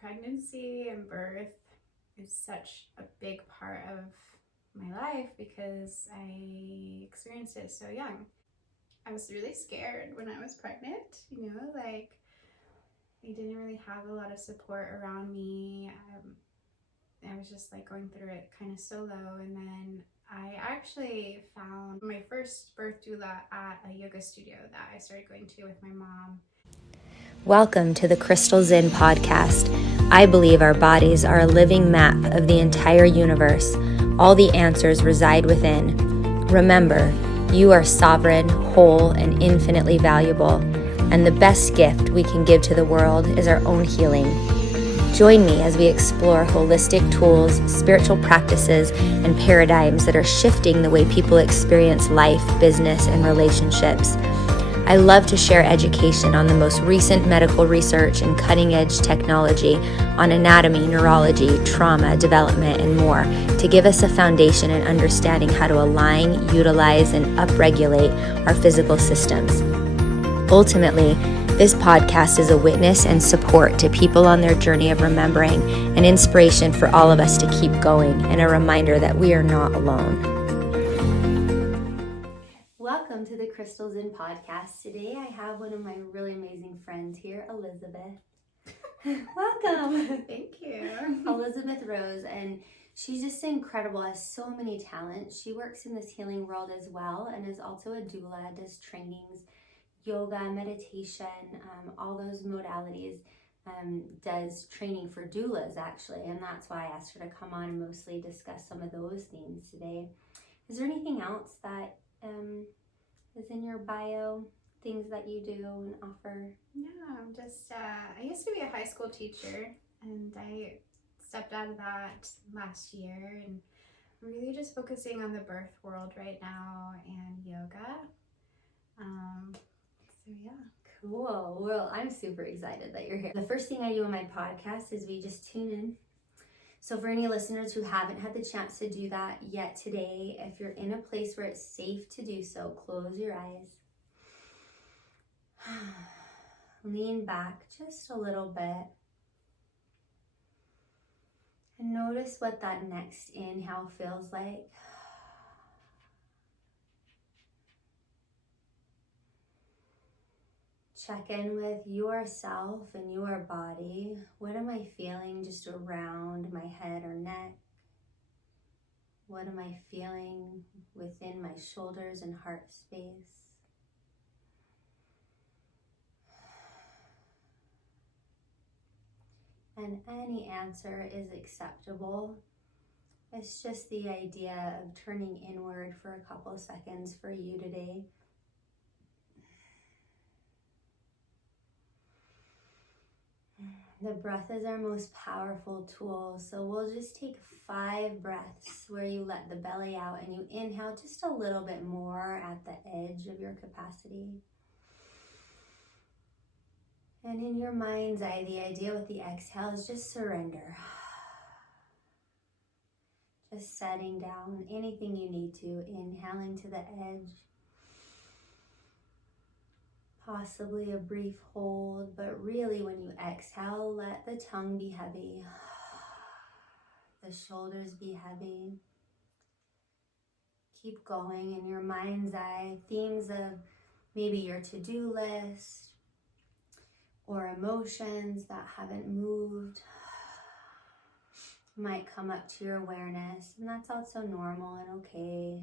Pregnancy and birth is such a big part of my life because I experienced it so young. I was really scared when I was pregnant, I didn't really have a lot of support around me. I was just going through it kind of solo, and then I actually found my first birth doula at a yoga studio that I started going to with my mom. Welcome to the Crystal Zinn podcast. I believe our bodies are a living map of the entire universe. All the answers reside within. Remember, you are sovereign, whole, and infinitely valuable. And the best gift we can give to the world is our own healing. Join me as we explore holistic tools, spiritual practices, and paradigms that are shifting the way people experience life, business, and relationships. I love to share education on the most recent medical research and cutting-edge technology on anatomy, neurology, trauma, development, and more to give us a foundation in understanding how to align, utilize, and upregulate our physical systems. Ultimately, this podcast is a witness and support to people on their journey of remembering, an inspiration for all of us to keep going, and a reminder that we are not alone. Welcome to the Crystal Zinn podcast. Today I have one of my really amazing friends here, Elizabeth. Welcome. Thank you. Elizabeth Rose, and she's just incredible, has so many talents. She works in this healing world as well and is also a doula, does trainings, yoga, meditation, all those modalities, does training for doulas actually, and that's why I asked her to come on and mostly discuss some of those themes today. Is there anything else that is in your bio, things that you do and offer? Yeah, I used to be a high school teacher, and I stepped out of that last year, and I'm really just focusing on the birth world right now and yoga. So yeah. Cool. Well, I'm super excited that you're here. The first thing I do on my podcast is we just tune in. So for any listeners who haven't had the chance to do that yet today, if you're in a place where it's safe to do so, close your eyes. Lean back just a little bit. And notice what that next inhale feels like. Check in with yourself and your body. What am I feeling just around my head or neck? What am I feeling within my shoulders and heart space? And any answer is acceptable. It's just the idea of turning inward for a couple seconds for you today. The breath is our most powerful tool, so we'll just take 5 breaths where you let the belly out and you inhale just a little bit more at the edge of your capacity. And in your mind's eye, the idea with the exhale is just surrender. Just setting down anything you need to, inhaling to the edge. Possibly a brief hold, but really when you exhale, let the tongue be heavy. The shoulders be heavy. Keep going in your mind's eye. Themes of maybe your to-do list or emotions that haven't moved might come up to your awareness, and that's also normal and okay.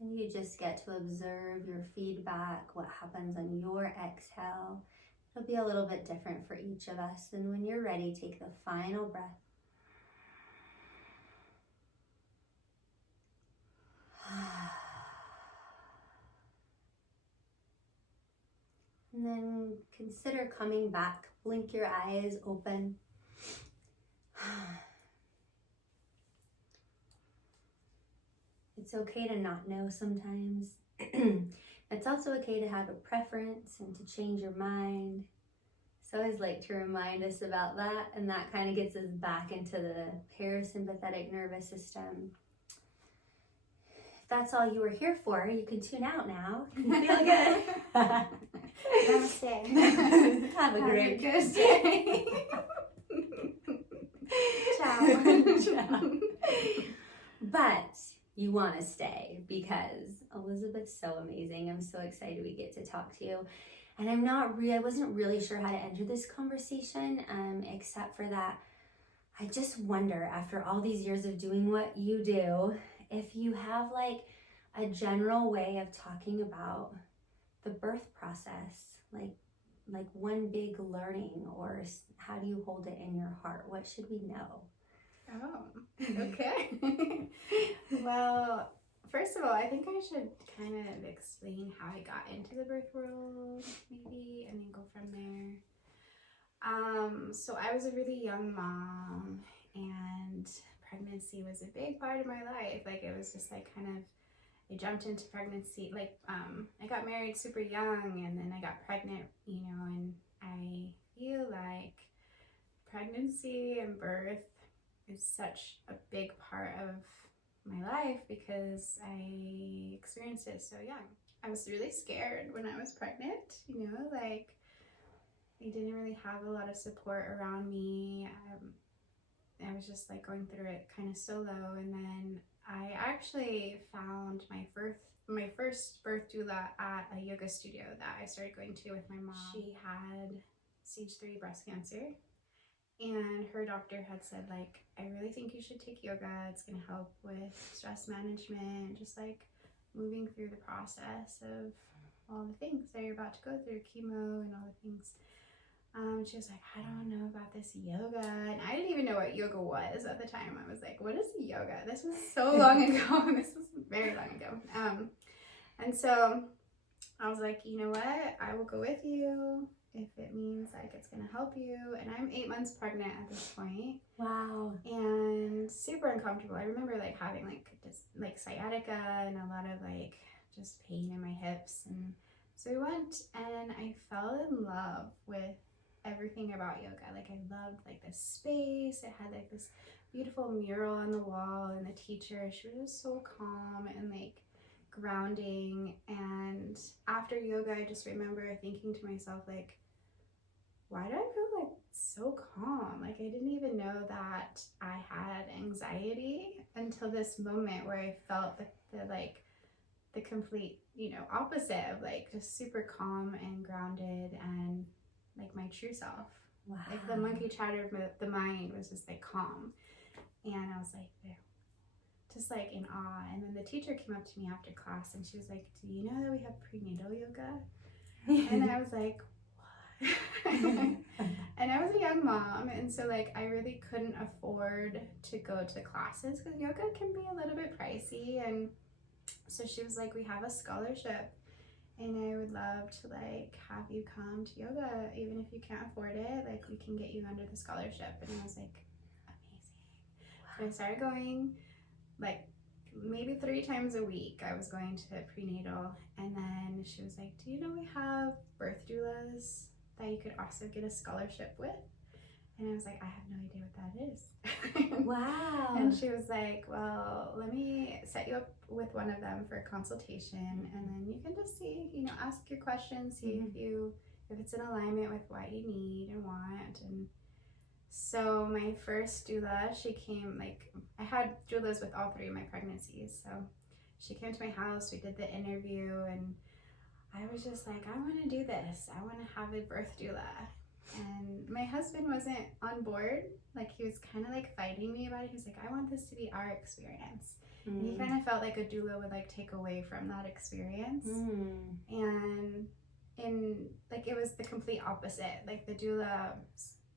And you just get to observe your feedback, what happens on your exhale. It'll be a little bit different for each of us. And when you're ready, take the final breath. And then consider coming back. Blink your eyes open. It's okay to not know sometimes. It's also okay to have a preference and to change your mind. So I always like to remind us about that, and that kind of gets us back into the parasympathetic nervous system. If that's all you were here for, you can tune out now. You can feel good. Namaste. Have a great good day. Ciao. Ciao. But you want to stay because Elizabeth's so amazing. I'm so excited we get to talk to you. And I wasn't really sure how to enter this conversation, except for that I just wonder, after all these years of doing what you do, if you have like a general way of talking about the birth process, like one big learning, or how do you hold it in your heart? What should we know? Oh, okay. Well, first of all, I think I should kind of explain how I got into the birth world, maybe, and then go from there. So I was a really young mom, and pregnancy was a big part of my life. Like, it was just like kind of, I jumped into pregnancy, like, I got married super young, and then I got pregnant, and I feel like pregnancy and birth is such a big part of my life because I experienced it so young. I was really scared when I was pregnant, like, I didn't really have a lot of support around me. I was just like going through it kind of solo, and then I actually found my first birth doula at a yoga studio that I started going to with my mom. She had stage 3 breast cancer, and her doctor had said, like, I really think you should take yoga. It's going to help with stress management, just like moving through the process of all the things that you're about to go through, chemo and all the things. She was like, I don't know about this yoga. And I didn't even know what yoga was at the time. I was like, what is yoga? This was so long ago. This was very long ago. And so I was like, you know what? I will go with you if it means like it's going to help you. And I'm 8 months pregnant at this point. Wow. And super uncomfortable. I remember like having like just like sciatica and a lot of like just pain in my hips. And so we went, and I fell in love with everything about yoga. Like, I loved like the space. It had like this beautiful mural on the wall, and the teacher, she was so calm and like grounding. And after yoga, I just remember thinking to myself, like, why do I feel like so calm? Like, I didn't even know that I had anxiety until this moment where I felt the complete, opposite of like just super calm and grounded and like my true self. Wow. Like, the monkey chatter of the mind was just like calm. And I was like, there, just like in awe. And then the teacher came up to me after class, and she was like, do you know that we have prenatal yoga? And I was like, what? And I was a young mom, and so like I really couldn't afford to go to classes because yoga can be a little bit pricey. And so she was like, we have a scholarship, and I would love to like have you come to yoga, even if you can't afford it. Like, we can get you under the scholarship. And I was like, amazing. Wow. So I started going like maybe 3 times a week. I was going to prenatal, and then she was like, do you know we have birth doulas that you could also get a scholarship with? And I was like, I have no idea what that is. Wow. And she was like, well, let me set you up with one of them for a consultation, and then you can just see, ask your questions, see if it's in alignment with what you need and want. And so my first doula, she came, like, I had doulas with all 3 of my pregnancies. So she came to my house, we did the interview, and I was just like, I want to do this. I want to have a birth doula. And my husband wasn't on board. Like, he was kind of like fighting me about it. He was like, I want this to be our experience. And he kind of felt like a doula would like take away from that experience. And like, it was the complete opposite. Like, the doula,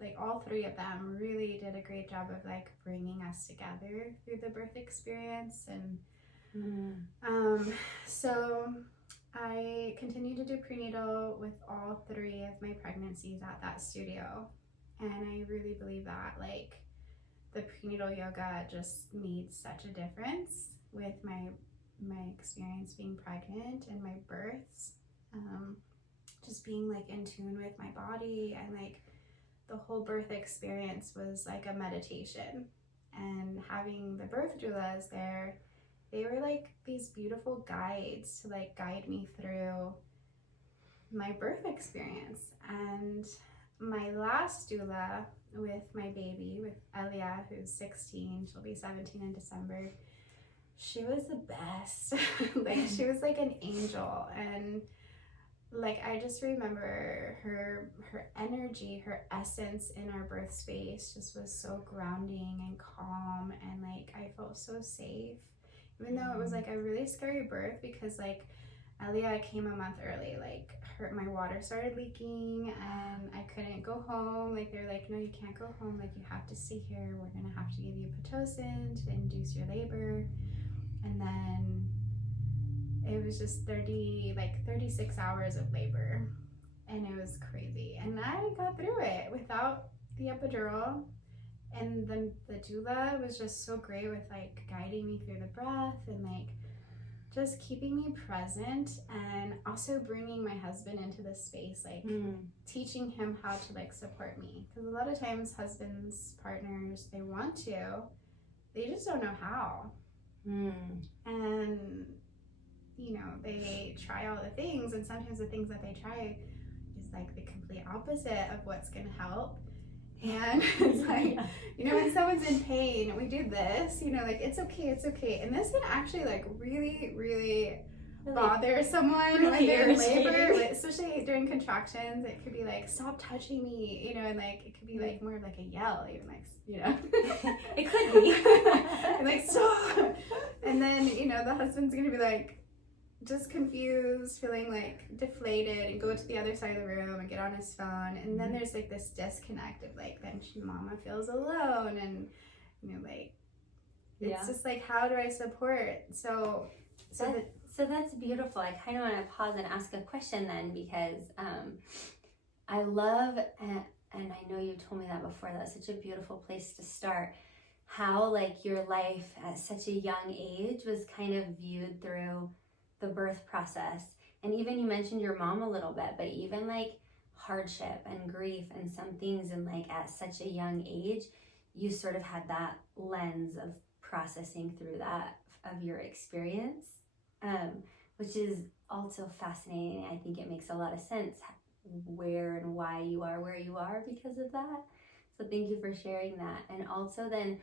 like all 3 of them really did a great job of like bringing us together through the birth experience. And so I continued to do prenatal with all 3 of my pregnancies at that studio. And I really believe that like the prenatal yoga just made such a difference with my experience being pregnant and my births. Just being like in tune with my body, and like the whole birth experience was like a meditation. And having the birth doulas there, they were like these beautiful guides to like guide me through my birth experience. And my last doula with my baby, with Elia, who's 16, she'll be 17 in December, she was the best. Like, she was like an angel. And like, I just remember her energy, her essence in our birth space just was so grounding and calm, and like I felt so safe, even though it was like a really scary birth, because like Elia came a month early. Like, my water started leaking and I couldn't go home. Like, they're like, no, you can't go home, like you have to stay here, we're gonna have to give you Pitocin to induce your labor. And then it was just 36 hours of labor, and it was crazy. And I got through it without the epidural. And the doula was just so great with like guiding me through the breath and like just keeping me present, and also bringing my husband into this space, like teaching him how to like support me. Because a lot of times husbands, partners, they want to, they just don't know how. And you know, they try all the things, and sometimes the things that they try is like the complete opposite of what's gonna help. And it's like, you know, when someone's in pain, we do this, you know, like it's okay, and this can actually like really bother someone when they're in labor, especially during contractions. It could be like, stop touching me, you know, and like it could be like more of like a yell, even, like, you know. It could be. And like, stop. And then, you know, the husband's gonna be like just confused, feeling like deflated, and go to the other side of the room and get on his phone. And then there's like this disconnect of like, then mama feels alone, and you know, like it's just like, how do I support? So that's beautiful. I kind of want to pause and ask a question then, because I love, and I know you told me that before, that's such a beautiful place to start, how like your life at such a young age was kind of viewed through the birth process. And even you mentioned your mom a little bit, but even like hardship and grief and some things, and like at such a young age, you sort of had that lens of processing through that of your experience, which is also fascinating. I think it makes a lot of sense where and why you are where you are because of that. So thank you for sharing that. And also then,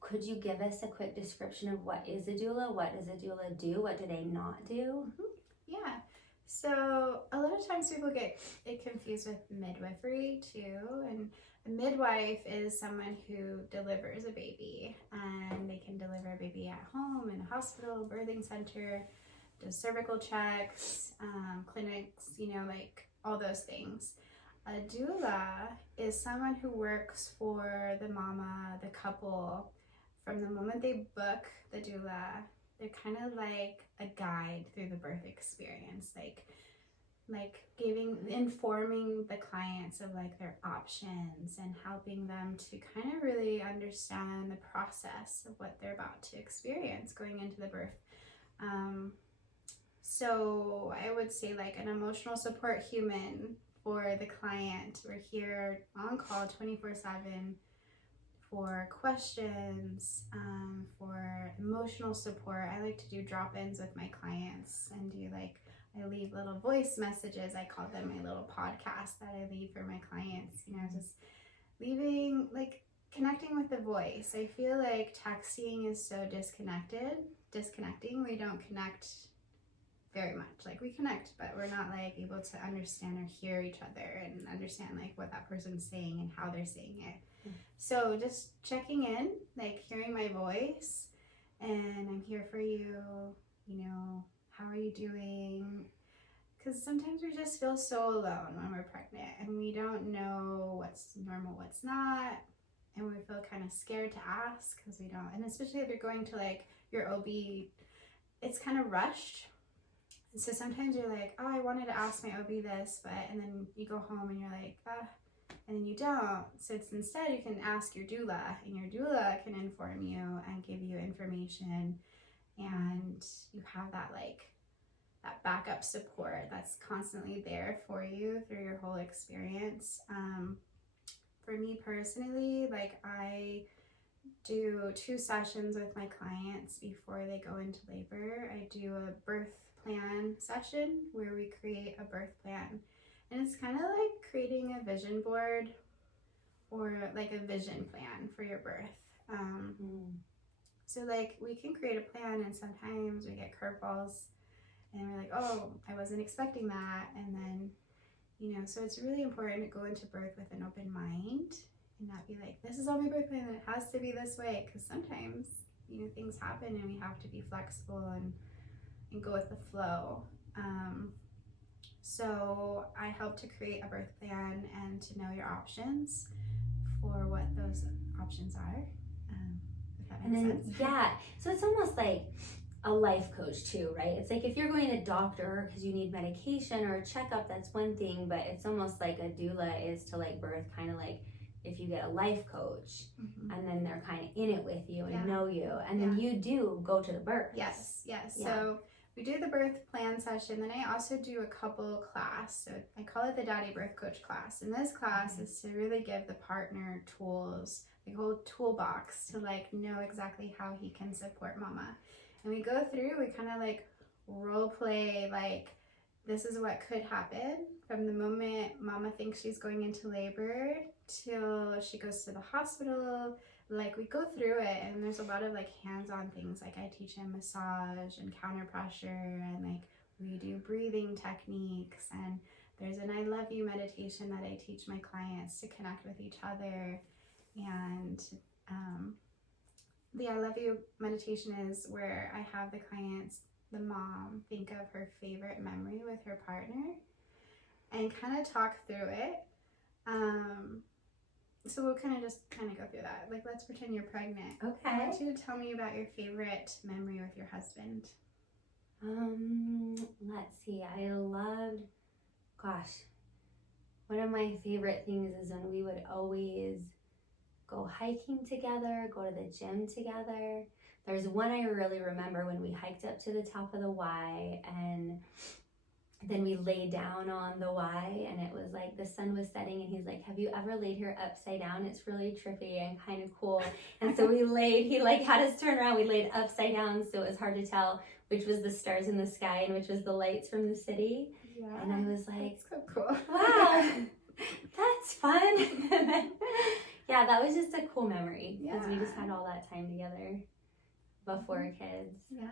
could you give us a quick description of what is a doula? What does a doula do? What do they not do? Yeah. So a lot of times people get it confused with midwifery too. And a midwife is someone who delivers a baby, and they can deliver a baby at home, in a hospital, birthing center, does cervical checks, clinics, you know, like all those things. A doula is someone who works for the mama, the couple, from the moment they book the doula. They're kind of like a guide through the birth experience, like informing the clients of like their options, and helping them to kind of really understand the process of what they're about to experience going into the birth. So I would say like an emotional support human for the client. We're here on call 24/7 for questions, for emotional support. I like to do drop-ins with my clients and I leave little voice messages. I call them my little podcast that I leave for my clients, you know, just leaving, like connecting with the voice. I feel like texting is so disconnecting. We don't connect very much. Like, we connect, but we're not like able to understand or hear each other and understand like what that person's saying and how they're saying it. So just checking in, like hearing my voice, and I'm here for you, you know, how are you doing? Because sometimes we just feel so alone when we're pregnant, and we don't know what's normal, what's not, and we feel kind of scared to ask because we don't. And especially if you're going to like your OB, it's kind of rushed. And so sometimes you're like, oh, I wanted to ask my OB this, and then you go home and you're like, and then you don't. So it's instead you can ask your doula, and your doula can inform you and give you information, and you have that that backup support that's constantly there for you through your whole experience. For me personally, like I do 2 sessions with my clients before they go into labor. I do a birth plan session where we create a birth plan. And it's kind of like creating a vision board or like a vision plan for your birth. So like we can create a plan, and sometimes we get curveballs and we're like, oh, I wasn't expecting that. And then, you know, so it's really important to go into birth with an open mind and not be like, this is on my birth plan and it has to be this way. Because sometimes, you know, things happen and we have to be flexible and go with the flow. So I help to create a birth plan and to know your options for what those options are. If that makes sense. Yeah, so it's almost like a life coach too, right? It's like if you're going to the doctor because you need medication or a checkup, that's one thing, but it's almost like a doula is to like birth, kind of like if you get a life coach, and then they're kind of in it with you and know you, and then you do go to the birth. Yes. So we do the birth plan session, then I also do a couple class. So I call it the Daddy Birth Coach class. And this class is to really give the partner tools, like a whole toolbox to like know exactly how he can support mama. And we go through, we kind of like role play, like this is what could happen from the moment mama thinks she's going into labor till she goes to the hospital. Like we go through it, and there's a lot of like hands-on things. Like I teach him massage and counter pressure, and like we do breathing techniques, and there's an I love you meditation that I teach my clients to connect with each other. And the I love you meditation is where I have the clients, the mom, think of her favorite memory with her partner and kind of talk through it. So we'll kind of go through that. Like, let's pretend you're pregnant. Okay. I want you to tell me about your favorite memory with your husband. Let's see. One of my favorite things is when we would always go hiking together, go to the gym together. There's one I really remember when we hiked up to the top of the Y, and then we lay down on the Y, and it was like the sun was setting, and he's like, have you ever laid here upside down? It's really trippy and kind of cool. And so he like had us turn around, we laid upside down, so it was hard to tell which was the stars in the sky and which was the lights from the city. Yeah. And I was like, that's so cool. Wow, that's fun. Yeah, that was just a cool memory because we just had all that time together before kids. Yeah.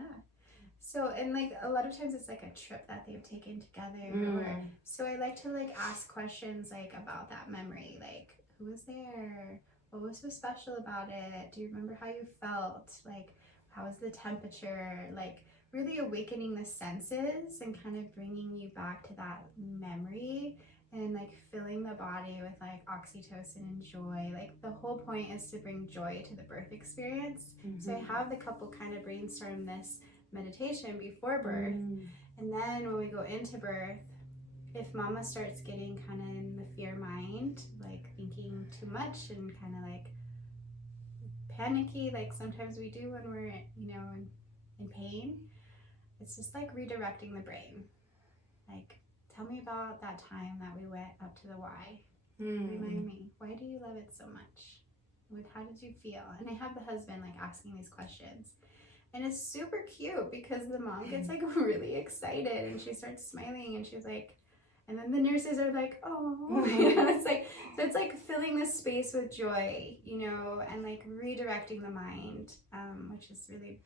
So, and like a lot of times it's like a trip that they've taken together. So I like to like ask questions like about that memory, like who was there? What was so special about it? Do you remember how you felt? Like, how was the temperature? Like really awakening the senses and kind of bringing you back to that memory and like filling the body with like oxytocin and joy. Like the whole point is to bring joy to the birth experience. So I have the couple kind of brainstorm this meditation before birth, and then when we go into birth, if mama starts getting kind of in the fear mind, like thinking too much and kind of like panicky, like sometimes we do when we're, you know, in pain, it's just like redirecting the brain. Like, tell me about that time that we went up to the Y. Remind me, why do you love it so much? How did you feel? And I have the husband like asking these questions. And it's super cute because the mom gets like really excited and she starts smiling and she's like, and then the nurses are like, oh, you know, it's like, so it's like filling this space with joy, you know, and like redirecting the mind, which is really,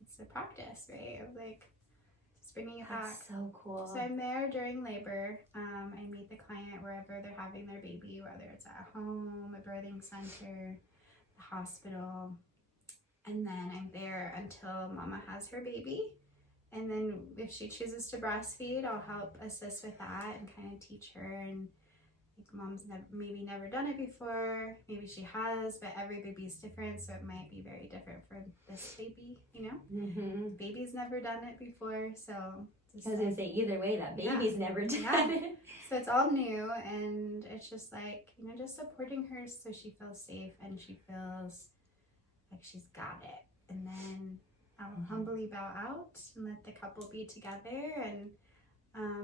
it's a practice, right? Of like just bringing it back. That's so cool. So I'm there during labor. I meet the client wherever they're having their baby, whether it's at home, a birthing center, the hospital. And then I'm there until mama has her baby. And then if she chooses to breastfeed, I'll help assist with that and kind of teach her. And like mom's maybe never done it before, maybe she has, but every baby's different, so it might be very different for this baby, you know? Baby's never done it before, so I was gonna say either way, that baby's never done it. So it's all new, and it's just like, you know, just supporting her so she feels safe and she feels like she's got it. And then I'll humbly bow out and let the couple be together. And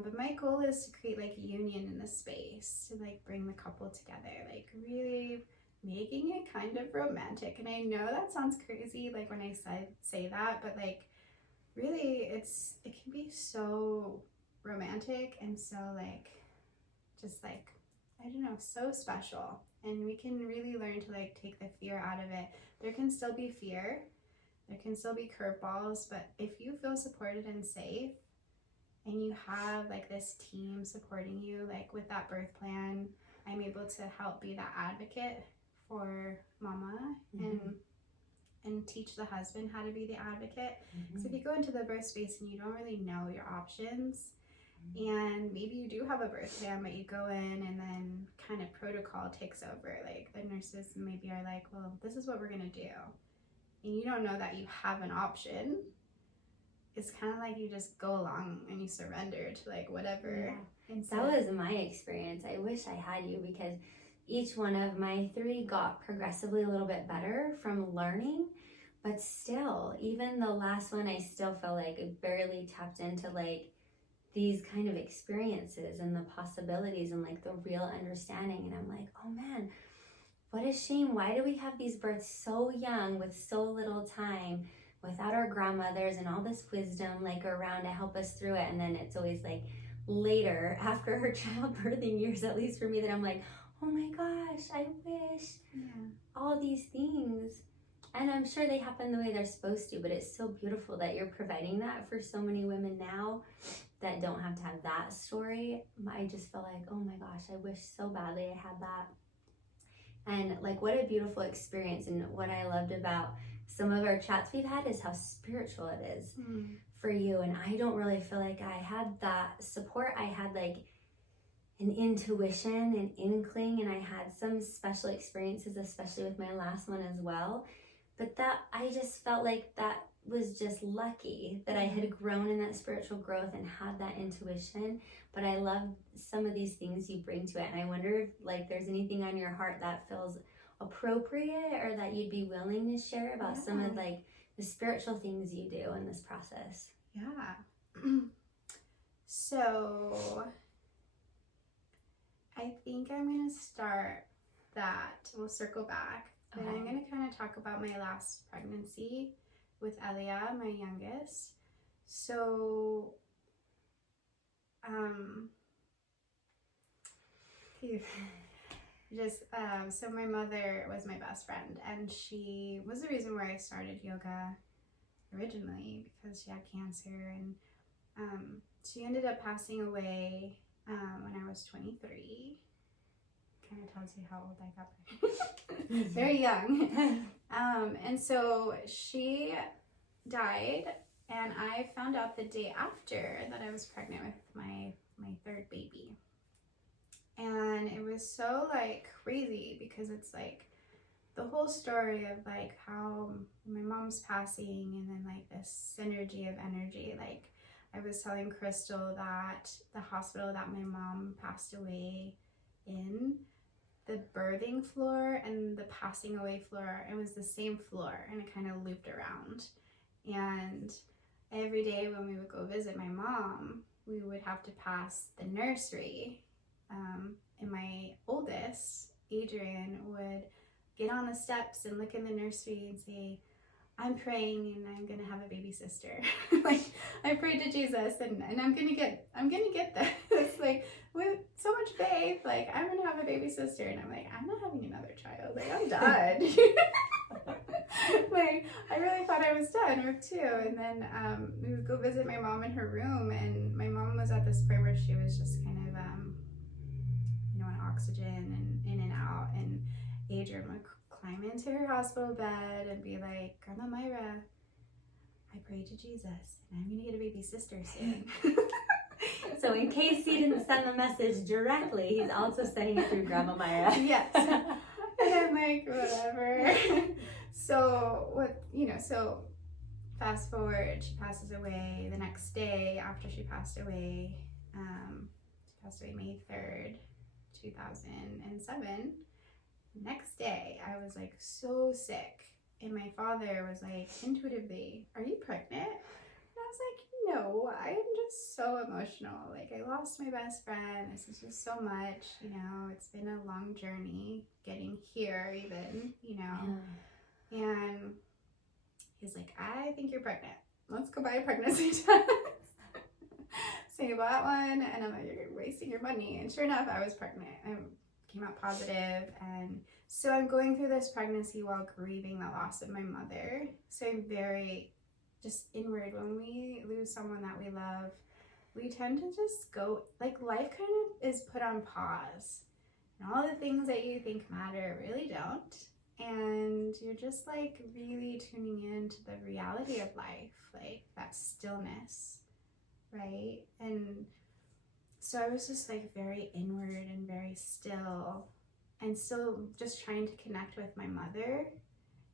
but my goal is to create like union in the space, to like bring the couple together, like really making it kind of romantic. And I know that sounds crazy like when I say that, but like really it can be so romantic and so like just like I don't know, so special. And we can really learn to like take the fear out of it. There can still be fear, there can still be curveballs, but if you feel supported and safe and you have like this team supporting you, like with that birth plan, I'm able to help be that advocate for mama and teach the husband how to be the advocate. Because if you go into the birth space and you don't really know your options, and maybe you do have a birth plan, but you go in and then kind of protocol takes over. Like the nurses maybe are like, well, this is what we're gonna do, and you don't know that you have an option. It's kind of like you just go along and you surrender to like whatever. Yeah. That was my experience. I wish I had you, because each one of my 3 got progressively a little bit better from learning, but still, even the last one, I still felt like I barely tapped into like these kind of experiences and the possibilities and like the real understanding. And I'm like, oh man, what a shame. Why do we have these births so young with so little time, without our grandmothers and all this wisdom like around to help us through it? And then it's always like later, after her childbirthing years, at least for me, that I'm like, oh my gosh, I wish all these things. And I'm sure they happen the way they're supposed to, but it's so beautiful that you're providing that for so many women now that don't have to have that story. I just feel like, oh my gosh, I wish so badly I had that. And like, what a beautiful experience. And what I loved about some of our chats we've had is how spiritual it is for you. And I don't really feel like I had that support. I had like an intuition, an inkling, and I had some special experiences, especially with my last one as well. But that, I just felt like that was just lucky that I had grown in that spiritual growth and had that intuition. But I love some of these things you bring to it, and I wonder if like there's anything on your heart that feels appropriate or that you'd be willing to share about some of like the spiritual things you do in this process. So I think I'm gonna start that. We'll circle back, but I'm gonna kind of talk about my last pregnancy with Elia, my youngest. So so my mother was my best friend, and she was the reason why I started yoga originally, because she had cancer, and she ended up passing away when I was 23. Kind of tells you how old I got. Very young. And so she died, and I found out the day after that I was pregnant with my 3rd baby. And it was so like crazy, because it's like the whole story of like how my mom's passing, and then like this synergy of energy. Like I was telling Crystal that the hospital that my mom passed away in, the birthing floor and the passing away floor, it was the same floor, and it kind of looped around. And every day when we would go visit my mom, we would have to pass the nursery. And my oldest, Adrian, would get on the steps and look in the nursery and say, I'm praying and I'm gonna have a baby sister. Like I prayed to Jesus and I'm gonna get this. Like with so much faith, like I'm gonna have a baby sister. And I'm like, I'm not having another child. Like I'm done. Like I really thought I was done with 2. And then we would go visit my mom in her room, and my mom was at this point where she was just kind of on oxygen and in and out, and Adrian would climb into her hospital bed and be like, Grandma Myra, I prayed to Jesus and I'm gonna get a baby sister soon. So in case he didn't send the message directly, he's also sending it through Grandma Myra. Yes. And I'm like, whatever. So fast forward, she passes away the next day after she passed away. She passed away May 3rd, 2007. Next day, I was like so sick, and my father was like intuitively, are you pregnant? And I was like, no, I am just so emotional. Like I lost my best friend. This is just so much, it's been a long journey getting here even, And he's like, I think you're pregnant. let's go buy a pregnancy test. So you bought one, and I'm like, you're wasting your money. And sure enough, I was pregnant. I came out positive, and so I'm going through this pregnancy while grieving the loss of my mother. So I'm very just inward. When we lose someone that we love, we tend to just go, like, life kind of is put on pause. And all the things that you think matter really don't. And you're just like really tuning into the reality of life, like that stillness, right? And so I was just like very inward and very still, and still just trying to connect with my mother,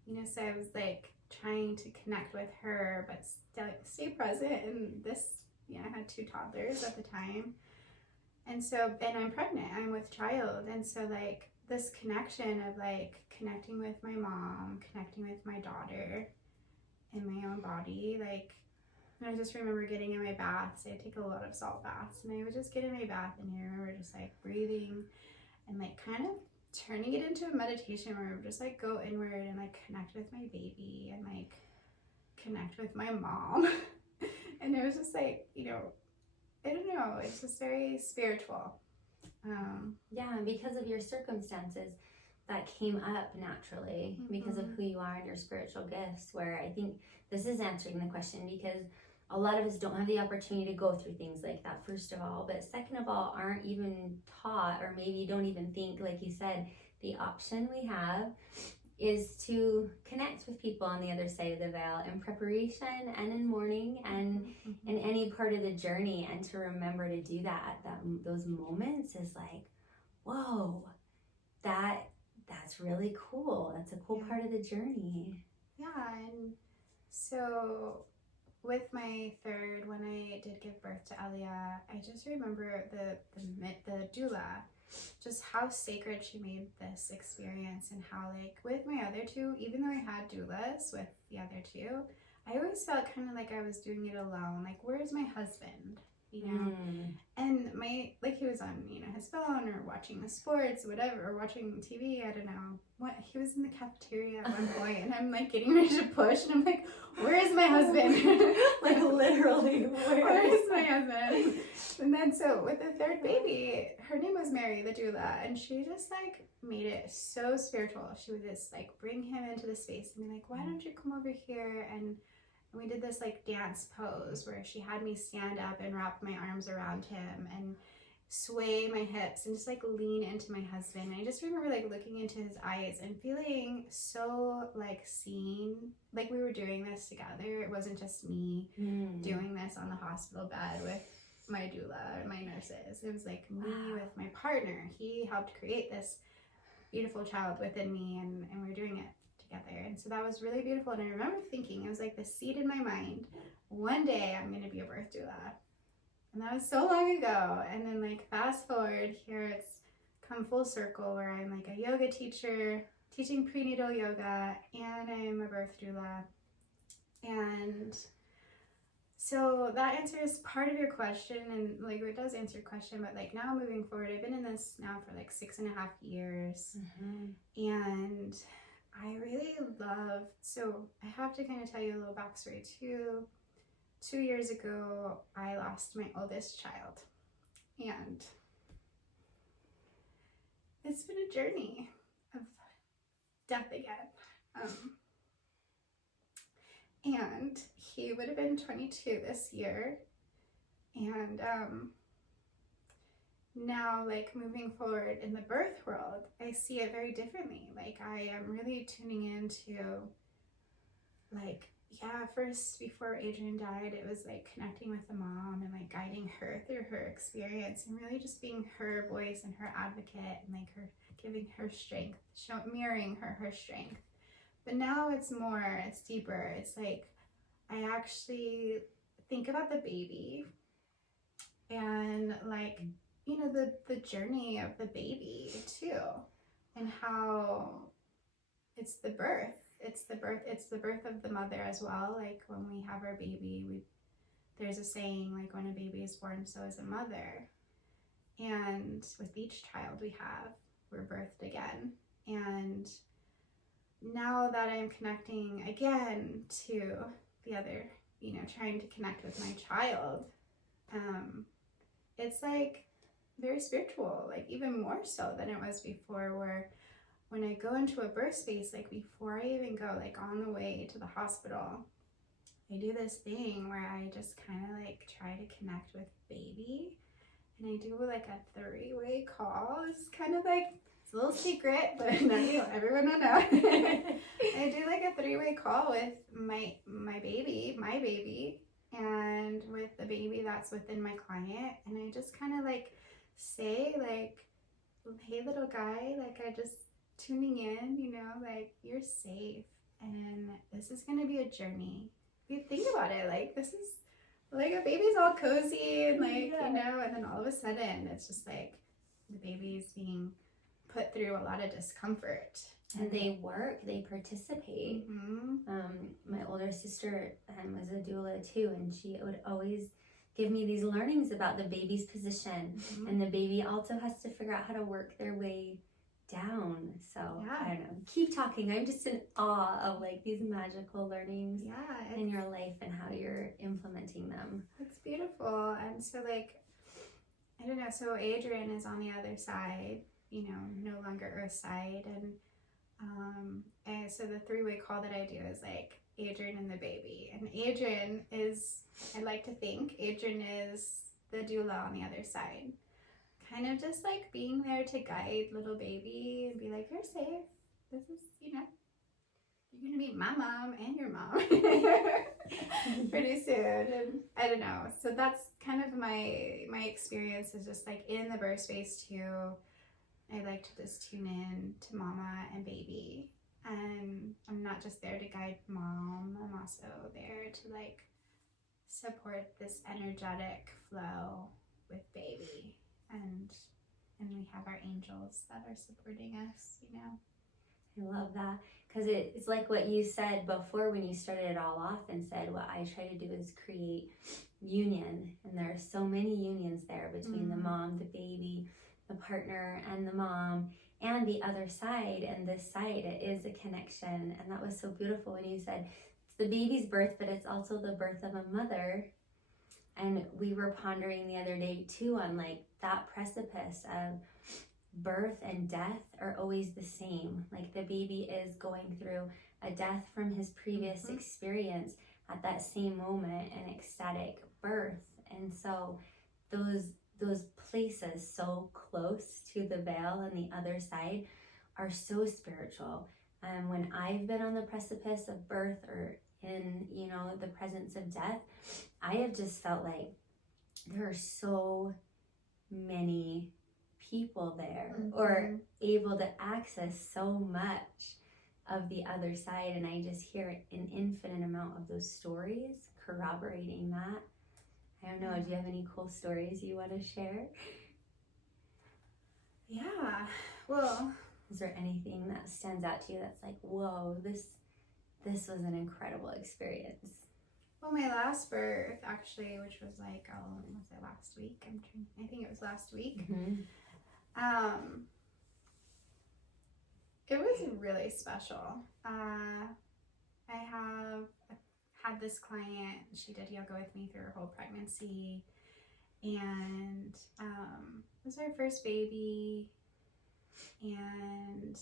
you know. So I was like trying to connect with her, but still stay present. And this, yeah, I had 2 toddlers at the time. And so, and I'm pregnant, I'm with child. And so like this connection of like connecting with my mom, connecting with my daughter in my own body, like, and I just remember getting in my baths. I take a lot of salt baths, and I would just get in my bath, and I remember just like breathing and like kind of turning it into a meditation where I would just like go inward and like connect with my baby and like connect with my mom. And it was just like, you know, I don't know, it's just very spiritual. Yeah, and because of your circumstances, that came up naturally because of who you are and your spiritual gifts, where I think this is answering the question, because a lot of us don't have the opportunity to go through things like that, first of all, but second of all, aren't even taught, or maybe don't even think, like you said, the option we have is to connect with people on the other side of the veil in preparation and in mourning and in any part of the journey, and to remember to do that those moments is like, whoa, that's really cool. That's a cool part of the journey. Yeah. And so with my third, when I did give birth to Elia, I just remember the doula, just how sacred she made this experience, and how like with my other 2, even though I had doulas with the other 2, I always felt kind of like I was doing it alone. Like, where's my husband? You know? And my, like, he was on, you know, his phone or watching the sports, whatever, or watching TV, I don't know what, he was in the cafeteria at one point, and I'm like getting ready to push, and I'm like, where is my husband? Like, literally, where is my husband? And then so with the third baby, her name was Mary, the doula, and she just like made it so spiritual. She would just like bring him into the space and be like, why don't you come over here? And we did this like dance pose where she had me stand up and wrap my arms around him and sway my hips and just like lean into my husband. And I just remember like looking into his eyes and feeling so like seen, like we were doing this together. It wasn't just me doing this on the hospital bed with my doula and my nurses. It was like me with my partner. He helped create this beautiful child within me, and we were doing it together. And so that was really beautiful. And I remember thinking, it was like the seed in my mind, one day I'm going to be a birth doula. And that was so long ago. And then like fast forward, here it's come full circle where I'm like a yoga teacher teaching prenatal yoga, and I'm a birth doula. And so that answers part of your question, and like it does answer your question, but like now moving forward, I've been in this now for like 6.5 years. And I really love, so I have to kind of tell you a little backstory too. 2 years ago, I lost my oldest child, and it's been a journey of death again. And he would have been 22 this year, and now like moving forward in the birth world, I see it very differently. Like I am really tuning into like, yeah, first before Adrian died, it was like connecting with the mom and like guiding her through her experience and really just being her voice and her advocate, and like her giving her strength, mirroring her strength. But now it's more, it's deeper. It's like I actually think about the baby and like, you know, the journey of the baby too, and how it's the birth. It's the birth of the mother as well. Like when we have our baby, there's a saying like, when a baby is born, so is a mother. And with each child we have, we're birthed again. And now that I'm connecting again to the other you know, trying to connect with my child, it's like very spiritual, like even more so than it was before, where when I go into a birth space, like before I even go, like on the way to the hospital, I do this thing where I just kind of like try to connect with baby, and I do like a 3-way call. It's kind of like, it's a little secret, but everyone will know. I do like a 3-way call with my baby, and with the baby that's within my client, and I just kind of like say like, hey little guy, like I just tuning in, you know, like you're safe, and this is gonna be a journey. If you think about it, like this is like a baby's all cozy and like, you know, and then all of a sudden it's just like the baby's being put through a lot of discomfort. And they participate. My older sister was a doula too, and she would always give me these learnings about the baby's position, and the baby also has to figure out how to work their way down. So I don't know, keep talking. I'm just in awe of like these magical learnings in your life and how you're implementing them. It's beautiful. And so like, I don't know, so Adrian is on the other side, you know, no longer Earth side, and so the 3-way call that I do is like Adrian and the baby, and Adrian is, I like to think Adrian is the doula on the other side, kind of just like being there to guide little baby and be like, you're safe, this is, you know, you're gonna meet my mom and your mom pretty soon. And I don't know, so that's kind of my experience, is just like in the birth space too. I like to just tune in to mama and baby, and I'm not just there to guide mom, I'm also there to like support this energetic flow with baby, and we have our angels that are supporting us, you know. I love that, because it's like what you said before when you started it all off and said, what I try to do is create union, and there are so many unions there between the mom, the baby, the partner, and the mom, and the other side and this side. It is a connection, and that was so beautiful when you said it's the baby's birth, but it's also the birth of a mother. And we were pondering the other day too on like that precipice of birth and death are always the same. Like the baby is going through a death from his previous experience at that same moment, an ecstatic birth. And so those places so close to the veil and the other side are so spiritual. When I've been on the precipice of birth or in, you know, the presence of death, I have just felt like there are so many people there or able to access so much of the other side, and I just hear an infinite amount of those stories corroborating that. I don't know, do you have any cool stories you want to share? Yeah, well, is there anything that stands out to you that's like, whoa, this was an incredible experience? Well, my last birth, actually, which was like, was it last week? I think it was last week. It was really special. I had this client, she did yoga with me through her whole pregnancy, and it was her first baby, and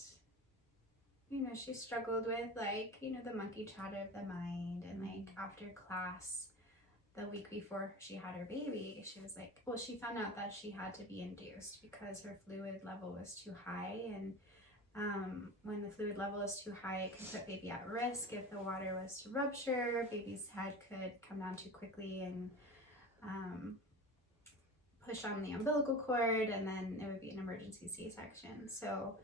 you know, she struggled with like, you know, the monkey chatter of the mind, and like after class the week before she had her baby, she was like, well, she found out that she had to be induced because her fluid level was too high, and when the fluid level is too high, it can put baby at risk. If the water was to rupture, baby's head could come down too quickly and push on the umbilical cord, and then it would be an emergency C-section. So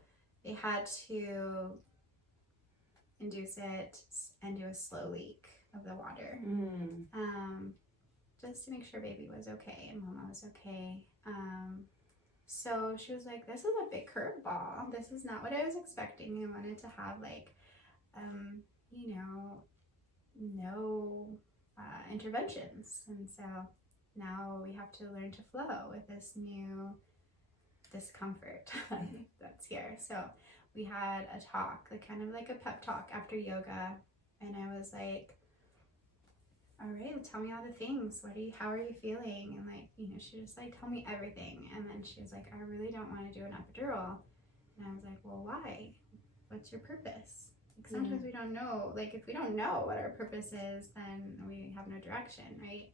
they had to induce it and do a slow leak of the water, just to make sure baby was okay and mama was okay. So she was like, this is a big curveball. This is not what I was expecting. I wanted to have like, you know, no interventions. And so now we have to learn to flow with this new discomfort that's here. So we had a talk, like kind of like a pep talk after yoga. And I was like, all right, tell me all the things. How are you feeling? And like, she just like, tell me everything. And then she was like, I really don't want to do an epidural. And I was like, well, why? What's your purpose? Like sometimes we don't know. Like if we don't know what our purpose is, then we have no direction, right?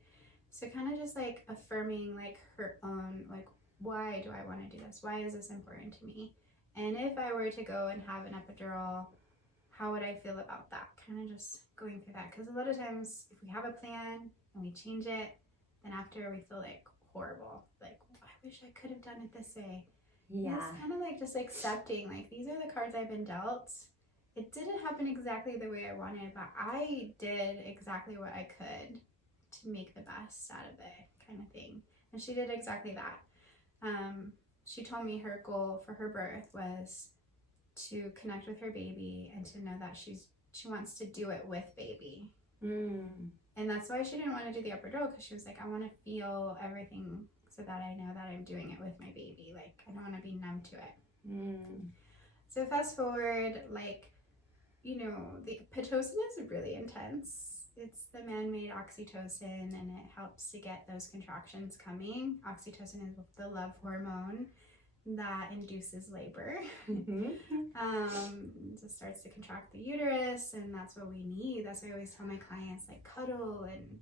So kind of just like affirming like her own, like, why do I want to do this? Why is this important to me? And if I were to go and have an epidural, how would I feel about that? Kind of just going through that. Because a lot of times if we have a plan and we change it, then after we feel like horrible. Like, I wish I could have done it this way. Yeah. It's kind of like just accepting, like, these are the cards I've been dealt. It didn't happen exactly the way I wanted, but I did exactly what I could to make the best out of it, kind of thing. And she did exactly that. She told me her goal for her birth was to connect with her baby and to know that she wants to do it with baby. And that's why she didn't want to do the epidural, because she was like, I want to feel everything so that I know that I'm doing it with my baby. Like, I don't want to be numb to it. So fast forward, like, the Pitocin is really intense. It's the man-made oxytocin, and it helps to get those contractions coming. Oxytocin is the love hormone that induces labor. Just starts to contract the uterus, and that's what we need. That's why I always tell my clients, like, cuddle and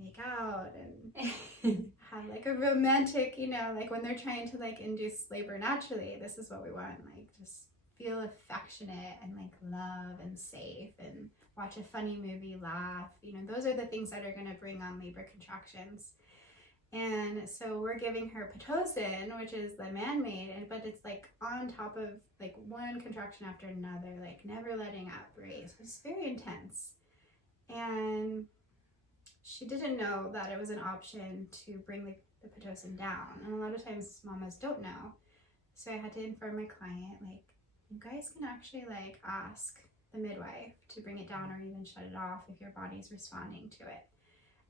make out and have like a romantic, like when they're trying to like induce labor naturally, this is what we want. Like, just feel affectionate and like love and safe, and watch a funny movie, laugh. Those are the things that are going to bring on labor contractions. And so we're giving her Pitocin, which is the man-made, but it's like on top of like one contraction after another, like never letting up, right? So it's very intense. And she didn't know that it was an option to bring the Pitocin down. And a lot of times mamas don't know. So I had to inform my client, like, you guys can actually like ask the midwife to bring it down or even shut it off if your body's responding to it.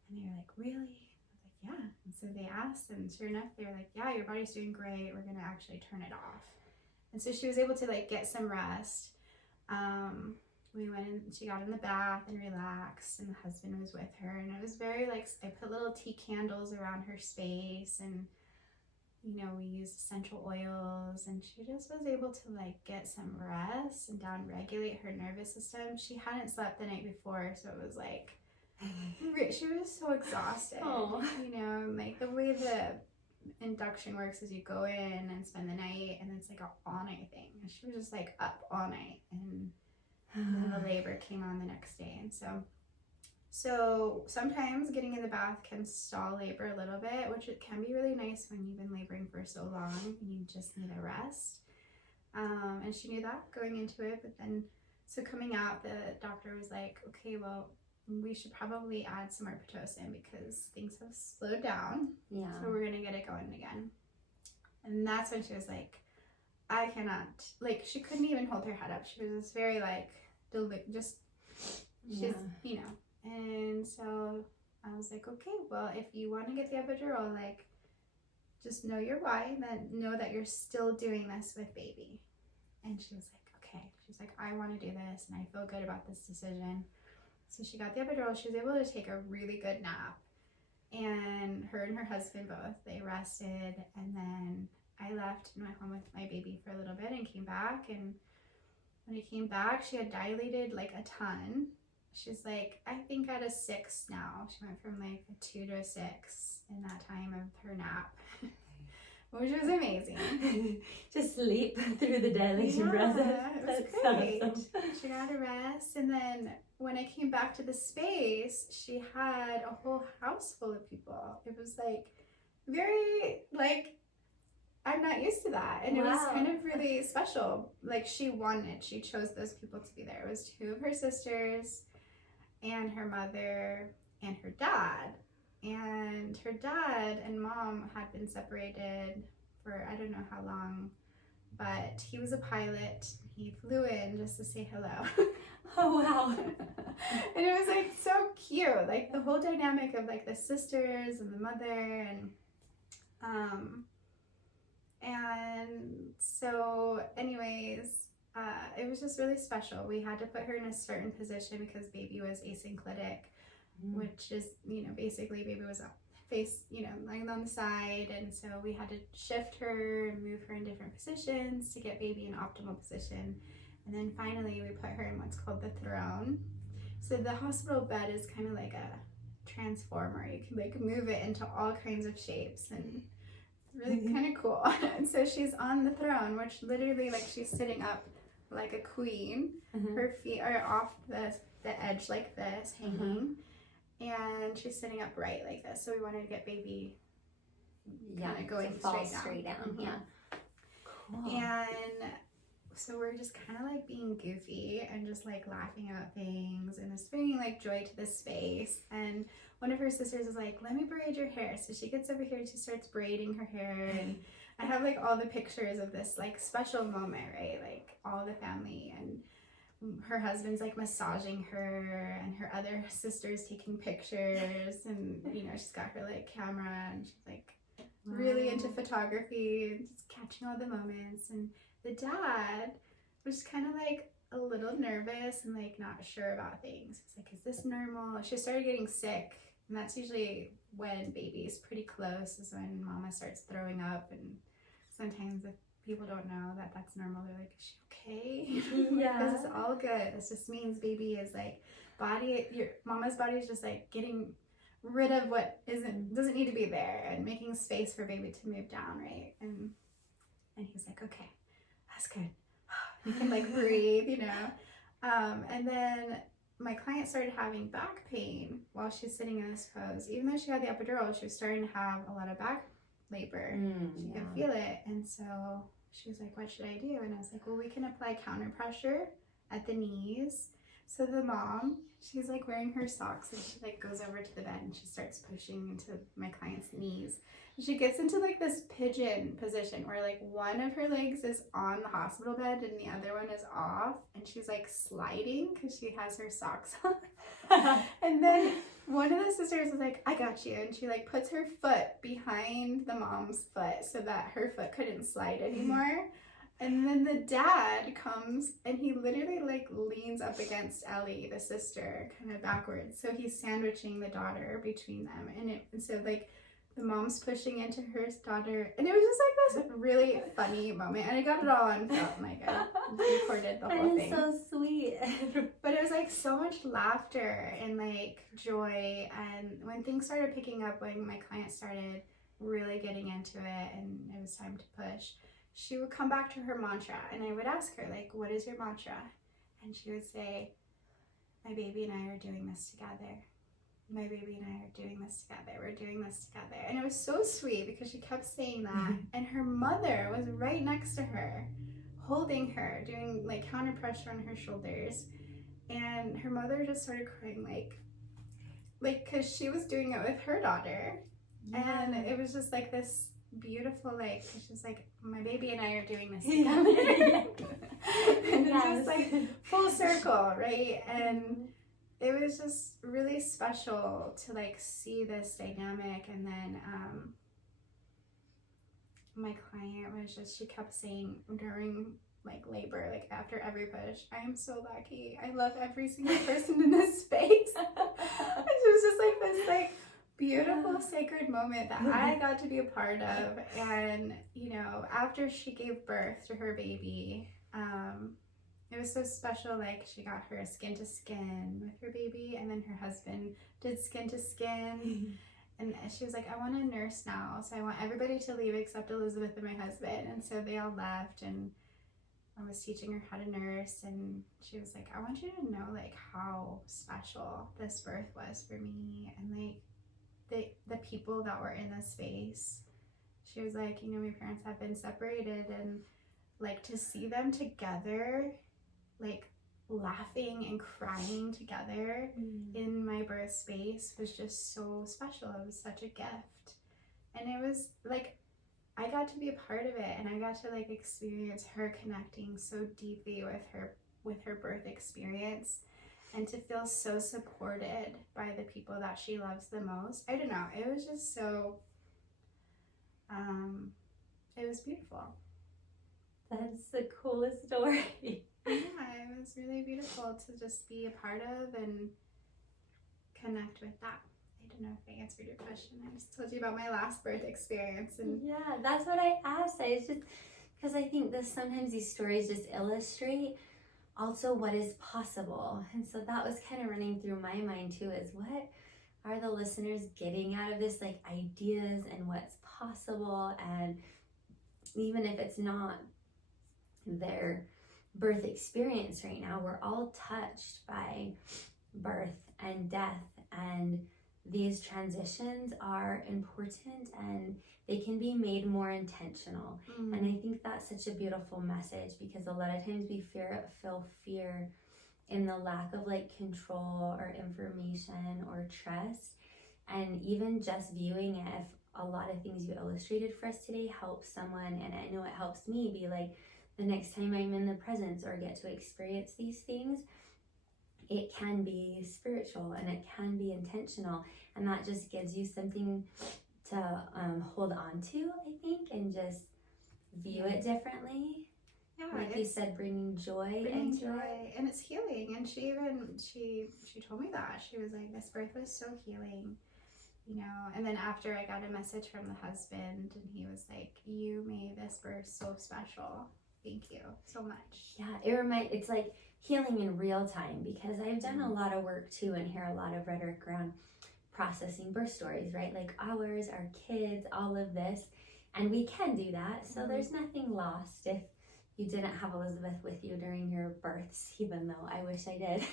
And they were like, really? I was like, yeah. And so they asked, and sure enough, they were like, yeah, your body's doing great. We're gonna actually turn it off. And so she was able to like get some rest. We went and she got in the bath and relaxed, and the husband was with her, and it was very like, I put little tea candles around her space, and we used essential oils, and she just was able to like get some rest and down regulate her nervous system. She hadn't slept the night before, so it was like she was so exhausted. Like the way the induction works is you go in and spend the night, and it's like a all night thing, and she was just like up all night, and then the labor came on the next day. And so sometimes getting in the bath can stall labor a little bit, which it can be really nice when you've been laboring for so long and you just need a rest. And she knew that going into it, but then so coming out, the doctor was like, okay, well, we should probably add some more Pitocin because things have slowed down. Yeah. So we're gonna get it going again. And that's when she was like, I cannot, like, she couldn't even hold her head up. She was just very like, she's, And so I was like, okay, well, if you want to get the epidural, like, just know your why, then know that you're still doing this with baby. And she was like, okay. She's like, I want to do this, and I feel good about this decision. So she got the epidural. She was able to take a really good nap. And her husband both, they rested. And then I left and went home with my baby for a little bit and came back. And when I came back, she had dilated like a ton. She's like, I think at a 6 now. She went from like a 2 to a 6 in that time of her nap, which was amazing. Just sleep through the dilation process. It was great. Awesome. She got a rest, and then when I came back to the space, she had a whole house full of people. It was like very like, I'm not used to that. And It was kind of really special. Like she chose those people to be there. It was 2 of her sisters and her mother and her dad. And her dad and mom had been separated for I don't know how long, but he was a pilot. He flew in just to say hello. Oh, wow. And it was like so cute. Like the whole dynamic of like the sisters and the mother, and so anyways, it was just really special. We had to put her in a certain position because baby was asynclitic. which is, basically baby was face, lying on the side. And so we had to shift her and move her in different positions to get baby in optimal position. And then finally we put her in what's called the throne. So the hospital bed is kind of like a transformer. You can like move it into all kinds of shapes, and it's really kind of cool. And so she's on the throne, which literally like she's sitting up like a queen. Her feet are off the edge like this, hanging. And she's sitting upright like this. So we wanted to get baby kind of going straight down. Yeah. Cool. And so we're just kind of like being goofy and just like laughing at things and just bringing like joy to this space. And one of her sisters is like, let me braid your hair. So she gets over here and she starts braiding her hair. And I have like all the pictures of this like special moment, right? Like all the family, and her husband's like massaging her, and her other sister's taking pictures, and she's got her like camera, and she's like really into photography and just catching all the moments. And the dad was kind of like a little nervous and like not sure about things. He's like, is this normal? She started getting sick, and that's usually when baby's pretty close, is when mama starts throwing up. And sometimes if people don't know that that's normal, they're like, is she okay? Yeah. This is all good. This just means baby is like your mama's body is just like getting rid of what doesn't need to be there, and making space for baby to move down, right? And he's like, okay, that's good. You can like breathe, and then my client started having back pain while she's sitting in this pose. Even though she had the epidural, she was starting to have a lot of back labor. She could feel it. And so she was like, what should I do? And I was like, well, we can apply counter pressure at the knees. So the mom, she's like wearing her socks, and she like goes over to the bed and she starts pushing into my client's knees. And she gets into like this pigeon position where like one of her legs is on the hospital bed and the other one is off, and she's like sliding because she has her socks on. And then one of the sisters is like, I got you. And she like puts her foot behind the mom's foot so that her foot couldn't slide anymore. And then the dad comes and he literally like leans up against Ellie, the sister, kind of backwards. So he's sandwiching the daughter between them. And so like the mom's pushing into her daughter. And it was just like this really funny moment. And I got it all on film. Like I recorded the whole thing. That is so sweet. But it was like so much laughter and like joy. And when things started picking up, when my client started really getting into it and it was time to push, she would come back to her mantra, and I would ask her, like, what is your mantra? And she would say, my baby and I are doing this together. My baby and I are doing this together. We're doing this together. And it was so sweet because she kept saying that. And her mother was right next to her, holding her, doing like counter pressure on her shoulders. And her mother just started crying, like, because she was doing it with her daughter. Yeah. And it was just like this beautiful, like, it's just like, my baby and I are doing this together. And it's just like full circle, right? And it was just really special to like see this dynamic. And then my client was just, she kept saying during like labor, like after every push, I am so lucky. I love every single person in this space. It was just like this like beautiful sacred moment that I got to be a part of. And after she gave birth to her baby, it was so special. Like she got her skin to skin with her baby, and then her husband did skin to skin. And she was like, I want to nurse now, so I want everybody to leave except Elizabeth and my husband. And so they all left, and I was teaching her how to nurse, and she was like, I want you to know like how special this birth was for me, and like the people that were in this space. She was like, my parents have been separated, and like to see them together, like laughing and crying together in my birth space was just so special. It was such a gift. And it was like, I got to be a part of it, and I got to like experience her connecting so deeply with her birth experience, and to feel so supported by the people that she loves the most. I don't know, it was just so, it was beautiful. That's the coolest story. Yeah, it was really beautiful to just be a part of, and connect with that. I don't know if I answered your question. I just told you about my last birth experience. And yeah, that's what I asked. I just, because I think that sometimes these stories just illustrate also what is possible. And so that was kind of running through my mind too, is what are the listeners getting out of this, like ideas and what's possible. And even if it's not their birth experience right now, we're all touched by birth and death, and these transitions are important and they can be made more intentional. And I think that's such a beautiful message, because a lot of times we feel fear in the lack of like control or information or trust. And even just viewing it, if a lot of things you illustrated for us today helps someone, and I know it helps me, be like, the next time I'm in the presence or get to experience these things, it can be spiritual and it can be intentional, and that just gives you something to hold on to, I think, and just view it differently. Yeah, like you said, bringing joy into it. And it's healing. And she told me that. She was like, this birth was so healing, you know. And then after, I got a message from the husband, and he was like, you made this birth so special. Thank you so much. Yeah, it's like healing in real time, because I've done a lot of work too and hear a lot of rhetoric around processing birth stories, right? Like ours, our kids, all of this. And we can do that. So there's nothing lost if you didn't have Elizabeth with you during your births, even though I wish I did.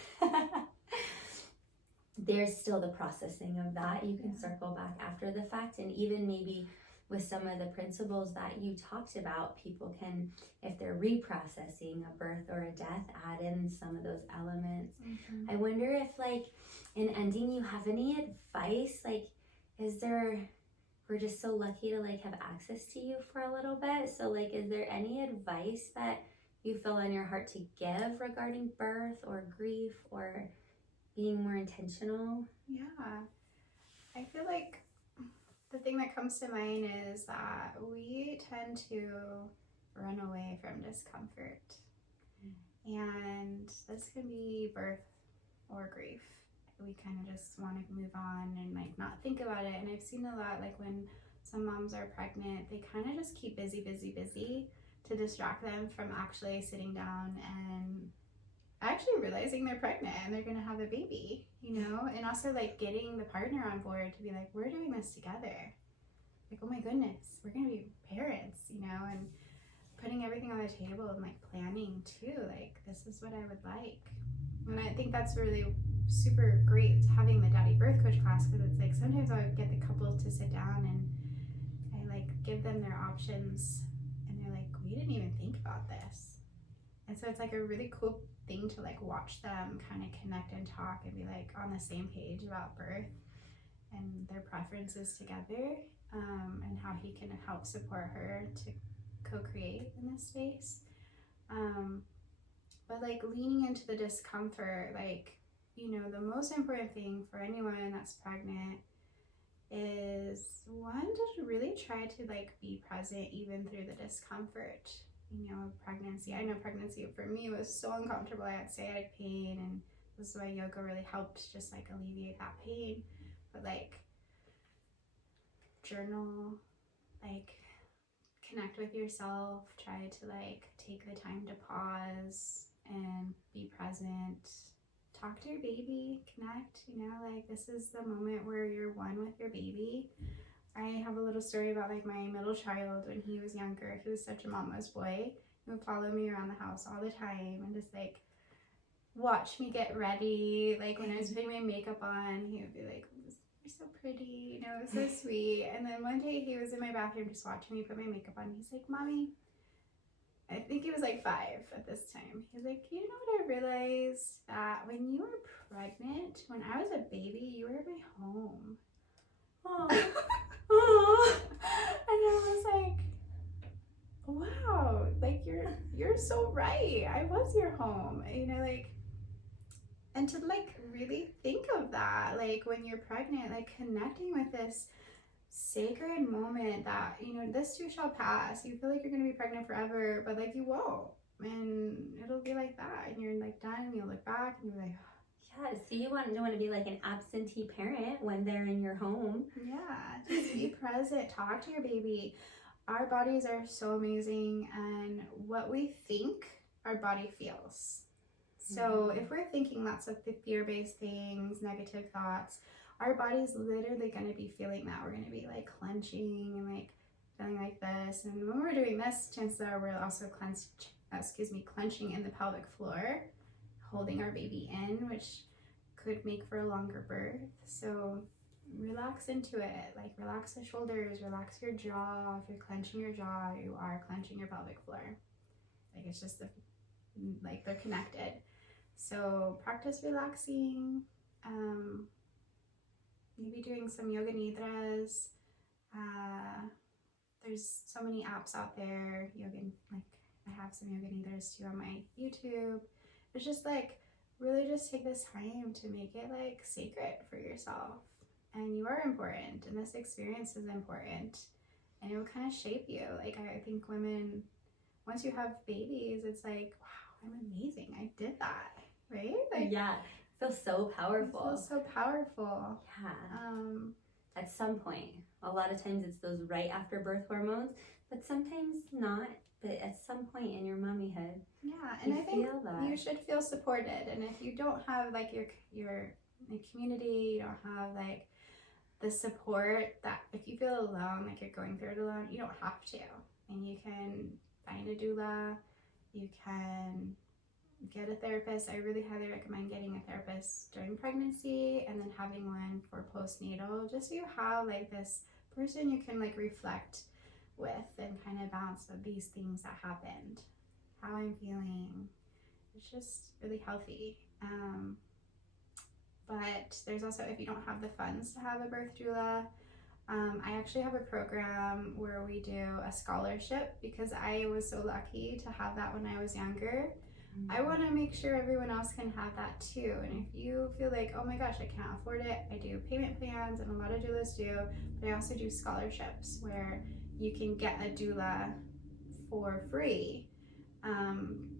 There's still the processing of that. You can circle back after the fact, and even maybe with some of the principles that you talked about, people can, if they're reprocessing a birth or a death, add in some of those elements. I wonder if, like, in ending, you have any advice? Like, we're just so lucky to like have access to you for a little bit. So like, is there any advice that you feel on your heart to give regarding birth or grief or being more intentional? Yeah, I feel like the thing that comes to mind is that we tend to run away from discomfort. And this can be birth or grief. We kind of just want to move on and like not think about it. And I've seen a lot, like when some moms are pregnant, they kind of just keep busy to distract them from actually sitting down and actually realizing they're pregnant and they're going to have a baby, you know. And also like getting the partner on board to be like, we're doing this together. Like, oh my goodness, we're going to be parents, you know, and putting everything on the table and like planning too, like this is what I would like. And I think that's really super great having the daddy birth coach class, because it's like sometimes I'll get the couple to sit down and I like give them their options and they're like, we didn't even think about this. And so it's like a really cool thing to like watch them kind of connect and talk and be like on the same page about birth and their preferences together, and how he can help support her to co-create in this space. But like leaning into the discomfort, like, you know, the most important thing for anyone that's pregnant is one, to really try to like be present even through the discomfort, you know, of pregnancy. I know pregnancy for me was so uncomfortable. I had sciatic pain, and this is why yoga really helped just like alleviate that pain. But like journal, like connect with yourself, try to like take the time to pause and be present. Talk to your baby, connect, you know, like this is the moment where you're one with your baby. I have a little story about like my middle child when he was younger. He was such a mama's boy. He would follow me around the house all the time and just like watch me get ready. Like when I was putting my makeup on, he would be like, you're so pretty, you know, it was so sweet. And then one day he was in my bathroom just watching me put my makeup on. He's like, Mommy, I think he was like 5 at this time. He's like, you know what I realized? That when you were pregnant, when I was a baby, you were my home. Oh. And I was like, wow, like you're so right. I was your home, you know, like, and to like really think of that, like when you're pregnant, like connecting with this sacred moment that, you know, this too shall pass. You feel like you're gonna be pregnant forever, but like you won't, and it'll be like that, and you're like done, and you'll look back and you're like, Yeah, so you don't want to be like an absentee parent when they're in your home. Yeah, just be present, talk to your baby. Our bodies are so amazing, and what we think, our body feels. So if we're thinking lots of the fear-based things, negative thoughts, our body's literally going to be feeling that. We're going to be like clenching and like feeling like this. And when we're doing this, chances are we're also clenching in the pelvic floor, holding our baby in, which could make for a longer birth. So relax into it, like relax the shoulders, relax your jaw. If you're clenching your jaw, you are clenching your pelvic floor. Like it's just like they're connected. So practice relaxing, maybe doing some yoga nidras. There's so many apps out there. Like I have some yoga nidras too on my YouTube. It's just like really just take this time to make it like sacred for yourself. And you are important, and this experience is important, and it will kind of shape you. Like I think women, once you have babies, it's like, wow, I'm amazing. I did that, right? Like, yeah, it feels so powerful. It feels so powerful. Yeah. At some point, a lot of times it's those right after birth hormones, but sometimes not. But at some point in your mommyhood, yeah, and I think that. You should feel supported. And if you don't have like your community, you don't have like the support, that if you feel alone, like you're going through it alone, you don't have to. And you can find a doula, you can get a therapist. I really highly recommend getting a therapist during pregnancy and then having one for postnatal, just so you have like this person you can like reflect with and kind of bounce of these things that happened, how I'm feeling. It's just really healthy. But there's also, if you don't have the funds to have a birth doula, I actually have a program where we do a scholarship, because I was so lucky to have that when I was younger. I want to make sure everyone else can have that too. And if you feel like, oh my gosh, I can't afford it, I do payment plans, and a lot of doulas do, but I also do scholarships where you can get a doula for free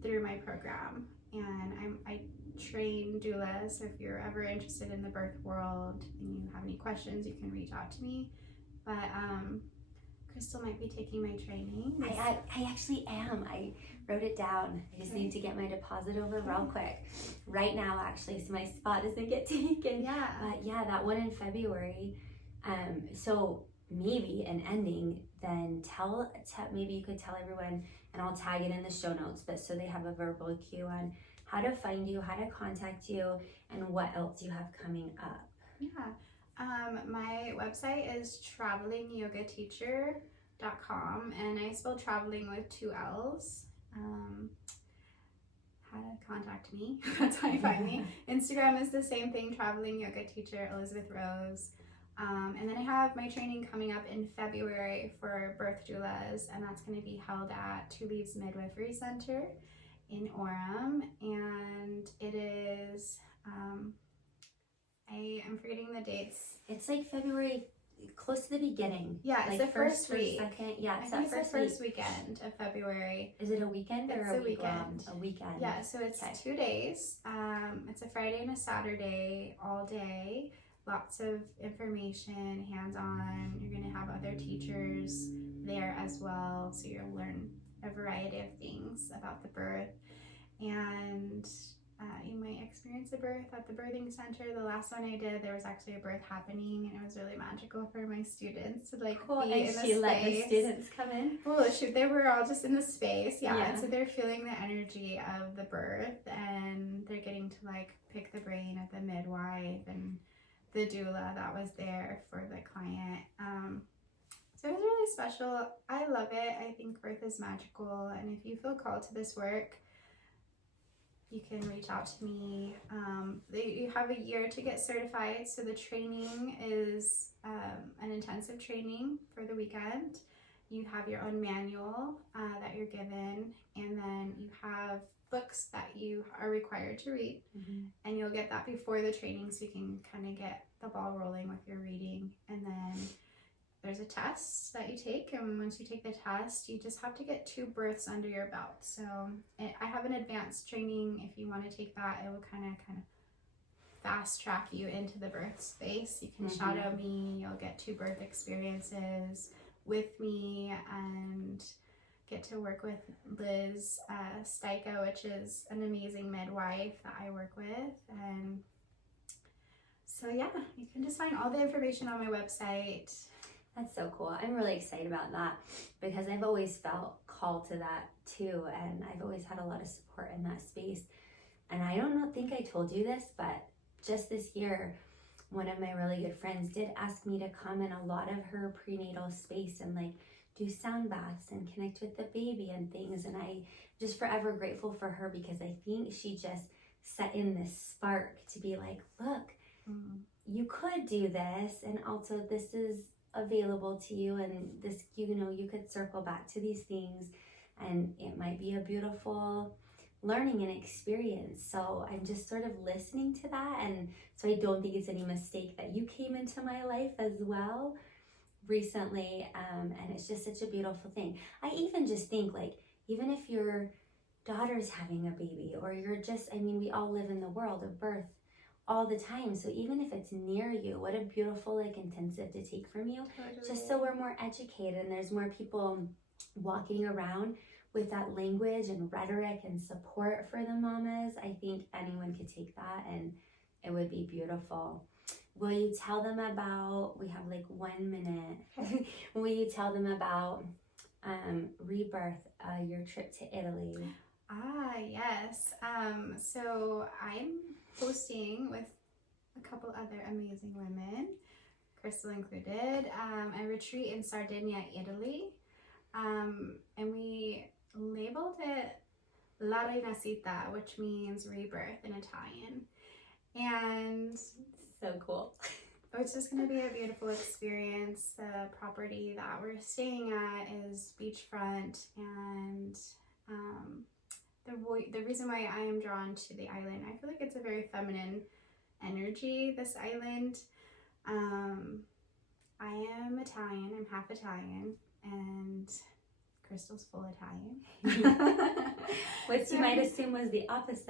through my program. And I train doulas, so if you're ever interested in the birth world and you have any questions, you can reach out to me. But Crystal might be taking my training. I actually am. I wrote it down. I just need to get my deposit over real quick. Right now, actually, so my spot doesn't get taken. Yeah. But yeah, that one in February. So maybe an ending, then maybe you could tell everyone, and I'll tag it in the show notes, but so they have a verbal cue on how to find you, how to contact you, and what else you have coming up. Yeah. My website is travelingyogateacher.com, and I spell traveling with 2 L's. How to contact me, that's how you find me. Instagram is the same thing, Traveling Yoga Teacher Elizabeth Rose. And then I have my training coming up in February for birth doulas, and that's going to be held at Two Leaves Midwifery Center in Orem, and it is I'm forgetting the dates. It's like February, close to the beginning. Yeah, it's like the first week. Second, yeah, it's the first weekend of February. Is it a weekend or it's a weekend? A weekend. Yeah, so it's 2 days. It's a Friday and a Saturday, all day. Lots of information, hands-on. You're going to have other teachers there as well, so you'll learn a variety of things about the birth. And you might experience a birth at the birthing center. The last one I did, there was actually a birth happening, and it was really magical for my students to like cool. be and in the she space. Let the students come in. Well, they were all just in the space, yeah. And so they're feeling the energy of the birth, and they're getting to like pick the brain of the midwife and the doula that was there for the client. So it was really special. I love it. I think birth is magical, and if you feel called to this work, you can reach out to me. You have a year to get certified, so the training is an intensive training for the weekend. You have your own manual that you're given, and then you have books that you are required to read, and you'll get that before the training, so you can kind of get the ball rolling with your reading. And then there's a test that you take, and once you take the test, you just have to get 2 births under your belt. So I have an advanced training. If you want to take that, it will kind of fast track you into the birth space. You can shadow me, you'll get 2 birth experiences with me, and get to work with Liz Styka, which is an amazing midwife that I work with. And so yeah, you can just find all the information on my website. That's so cool. I'm really excited about that because I've always felt called to that too, and I've always had a lot of support in that space. And I don't think I told you this, but just this year, one of my really good friends did ask me to come in a lot of her prenatal space and like do sound baths and connect with the baby and things. And I just forever grateful for her because I think she just set in this spark to be like, look, you could do this, and also this is available to you, and this, you know, you could circle back to these things, and it might be a beautiful learning and experience. So I'm just sort of listening to that, and so I don't think it's any mistake that you came into my life as well recently, and it's just such a beautiful thing. I even just think, like, even if your daughter's having a baby, or you're just, I mean, we all live in the world of birth all the time, so even if it's near you, what a beautiful like intensive to take from you. Totally. Just so we're more educated and there's more people walking around with that language and rhetoric and support for the mamas. I think anyone could take that and it would be beautiful. Will you tell them about, we have like 1 minute, will you tell them about Rebirth, your trip to Italy? Yes. So I'm hosting with a couple other amazing women, Crystal included, a retreat in Sardinia, Italy. And we labeled it La Rinascita, which means rebirth in Italian. And so cool. It's just going to be a beautiful experience. The property that we're staying at is beachfront, and the reason why I am drawn to the island, I feel like it's a very feminine energy, this island. I am Italian, I'm half Italian, and Crystal's full Italian. Which you might assume was the opposite.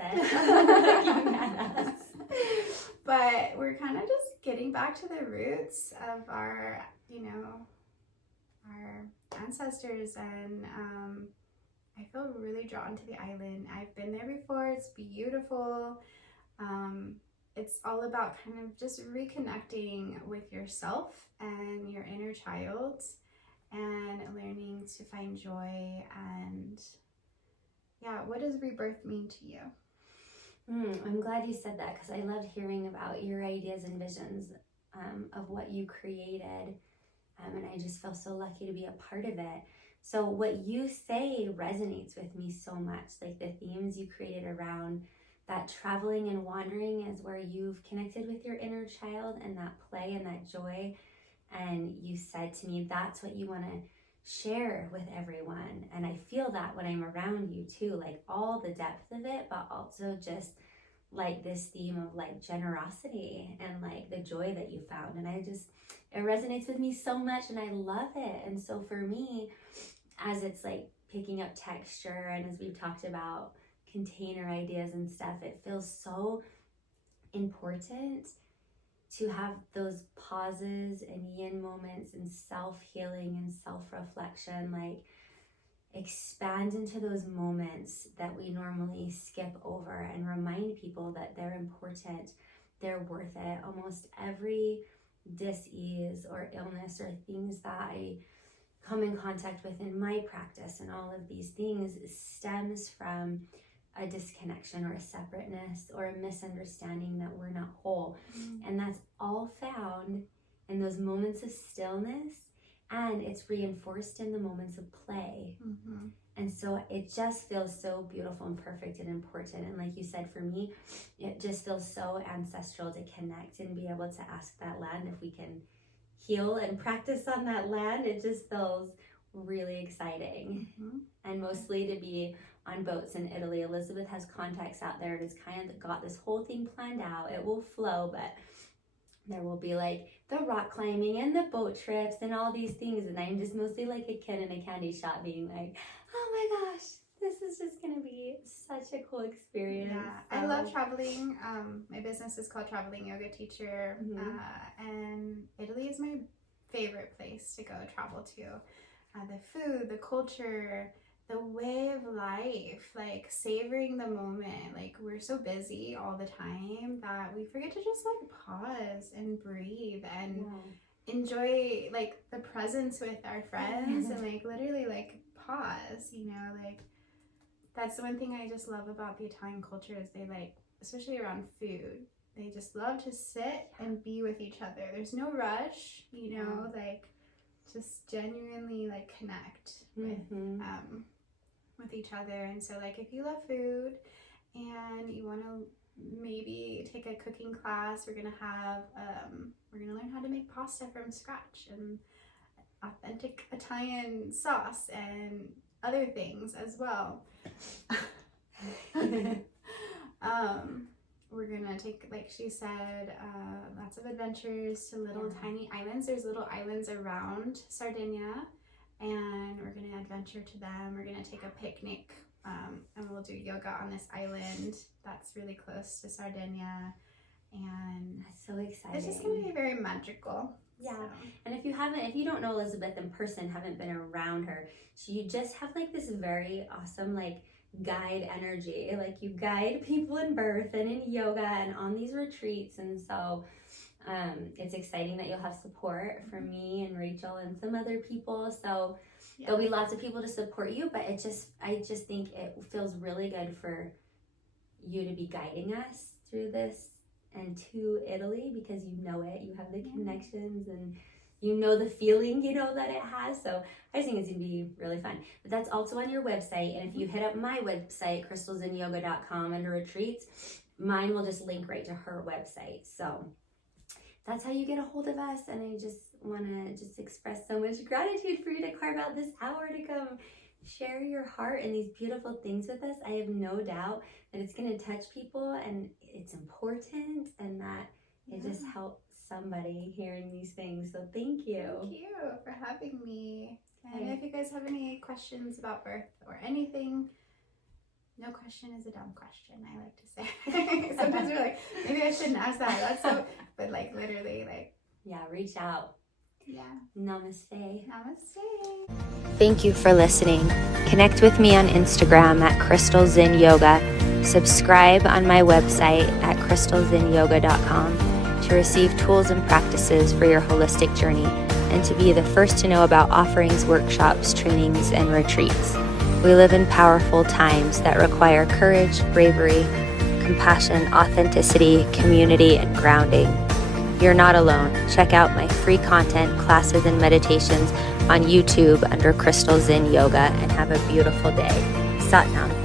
But we're kind of just getting back to the roots of our, you know, our ancestors, and I feel really drawn to the island. I've been there before, it's beautiful. It's all about kind of just reconnecting with yourself and your inner child and learning to find joy. And yeah, what does rebirth mean to you? I'm glad you said that, because I loved hearing about your ideas and visions of what you created, and I just feel so lucky to be a part of it. So what you say resonates with me so much, like the themes you created around that traveling and wandering is where you've connected with your inner child and that play and that joy. And you said to me, that's what you want to share with everyone. And I feel that when I'm around you too, like all the depth of it, but also just like this theme of like generosity and like the joy that you found. And it resonates with me so much, and I love it. And so for me, as it's like picking up texture, and as we've talked about container ideas and stuff, it feels so important to have those pauses and yin moments and self-healing and self-reflection, like expand into those moments that we normally skip over and remind people that they're important, they're worth it. Almost every dis-ease or illness or things that I come in contact with in my practice and all of these things stems from a disconnection or a separateness or a misunderstanding that we're not whole. And that's all found in those moments of stillness, and it's reinforced in the moments of play. And so it just feels so beautiful and perfect and important. And like you said, for me, it just feels so ancestral to connect and be able to ask that land if we can heal and practice on that land. It just feels really exciting. And mostly to be on boats in Italy. Elizabeth has contacts out there and has kind of got this whole thing planned out. It will flow, but there will be like the rock climbing and the boat trips and all these things. And I'm just mostly like a kid in a candy shop being like, oh my gosh, this is just gonna be such a cool experience. Yeah, I love traveling. My business is called Traveling Yoga Teacher, and Italy is my favorite place to go travel to. The food, the culture, the way of life, like savoring the moment. Like we're so busy all the time that we forget to just like pause and breathe and enjoy like the presence with our friends and like literally like pause, you know, like that's the one thing I just love about the Italian culture is they like, especially around food, they just love to sit and be with each other. There's no rush, you know, like just genuinely like connect with each other. And so like if you love food and you want to maybe take a cooking class, we're gonna learn how to make pasta from scratch and authentic Italian sauce and other things as well. We're gonna take, like she said, lots of adventures to little tiny islands. There's little islands around Sardinia, and we're gonna adventure to them. We're gonna take a picnic, and we'll do yoga on this island that's really close to Sardinia. And that's so exciting. It's just gonna be very magical. Yeah, so. And if you don't know Elizabeth in person, haven't been around her, you just have like this very awesome like guide energy. Like you guide people in birth and in yoga and on these retreats, and so it's exciting that you'll have support from me and Rachel and some other people. So there'll be lots of people to support you, but I just think it feels really good for you to be guiding us through this and to Italy, because you know it, you have the connections and you know the feeling, you know, that it has. So I just think it's gonna be really fun. But that's also on your website, and if you hit up my website, crystalzinnyoga.com, under retreats, mine will just link right to her website. So that's how you get a hold of us, and I just want to express so much gratitude for you to carve out this hour to come share your heart and these beautiful things with us. I have no doubt that it's going to touch people, and it's important, and that it just helps somebody hearing these things. So thank you. Thank you for having me. And if you guys have any questions about birth or anything, no question is a dumb question, I like to say. Sometimes we're like, maybe I shouldn't ask that. That's so, but like literally, like, reach out. Yeah. Namaste. Namaste. Thank you for listening. Connect with me on Instagram at Crystal Zinn Yoga. Subscribe on my website at crystalzinnyoga.com to receive tools and practices for your holistic journey, and to be the first to know about offerings, workshops, trainings, and retreats. We live in powerful times that require courage, bravery, compassion, authenticity, community, and grounding. You're not alone. Check out my free content, classes, and meditations on YouTube under Crystal Zinn Yoga, and have a beautiful day. Sat Nam.